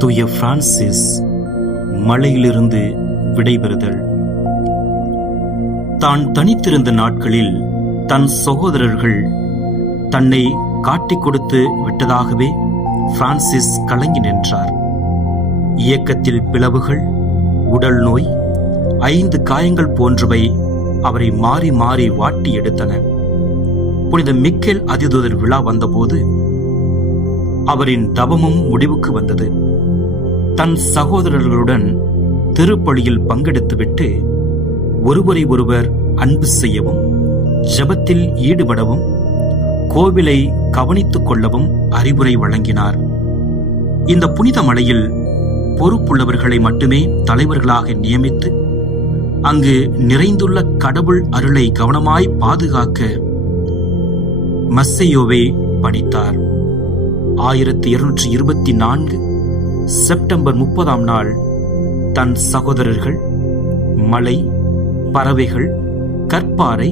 தூய பிரான்சிஸ் மலையிலிருந்து விடைபெறுதல். தான் தனித்திருந்த நாட்களில் தன் சகோதரர்கள் தன்னை காட்டிக் கொடுத்து விட்டதாகவே பிரான்சிஸ் கலங்கி நின்றார். இயக்கத்தில் பிளவுகள், உடல் நோய், 5 காயங்கள் போன்றவை அவரை மாறி மாறி வாட்டி எடுத்தன. புனித மிக்கேல் அதிதூதர் விழா வந்தபோது அவரின் தவமும் முடிவுக்கு வந்தது. தன் சகோதரர்களுடன் திருப்பலியில் பங்கெடுத்துவிட்டு ஒருவரை ஒருவர் அன்பு செய்யவும், ஜெபத்தில் ஈடுபடவும், கோவிலை கவனித்துக் கொள்ளவும் அறிவுரை வழங்கினார். இந்த புனித மலையில் பொறுப்புள்ளவர்களை மட்டுமே தலைவர்களாக நியமித்து அங்கு நிறைந்துள்ள கடவுள் அருளை கவனமாய் பாதுகாக்க மஸ்ஸேயோவை பணித்தார். 1224 செப்டம்பர் 30ஆம் நாள் தன் சகோதரர்கள், மலை, பறவைகள், கற்பாறை,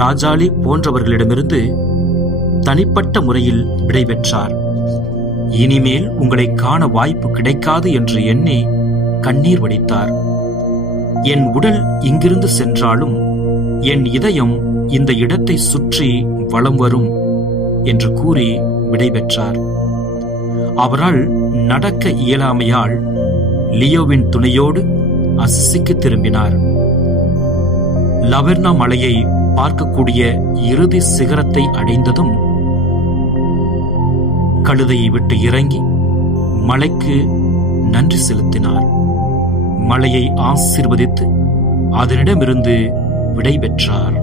ராஜாளி போன்றவர்களிடமிருந்து தனிப்பட்ட முறையில் விடைபெற்றார். இனிமேல் உங்களை காண வாய்ப்பு கிடைக்காது என்று எண்ணி கண்ணீர் வடித்தார். என் உடல் இங்கிருந்து சென்றாலும் என் இதயம் இந்த இடத்தை சுற்றி வலம் வரும் என்று கூறி விடைபெற்றார். அவரால் நடக்க இயலாமையால் லியோவின் துணையோடு அசிசிக்கு திரும்பினார். லவெர்னா மலையை பார்க்கக்கூடிய இறுதி சிகரத்தை அடைந்ததும் கழுதையை விட்டு இறங்கி மலைக்கு நன்றி செலுத்தினார். மலையை ஆசீர்வதித்து அதனிடமிருந்து விடைபெற்றார்.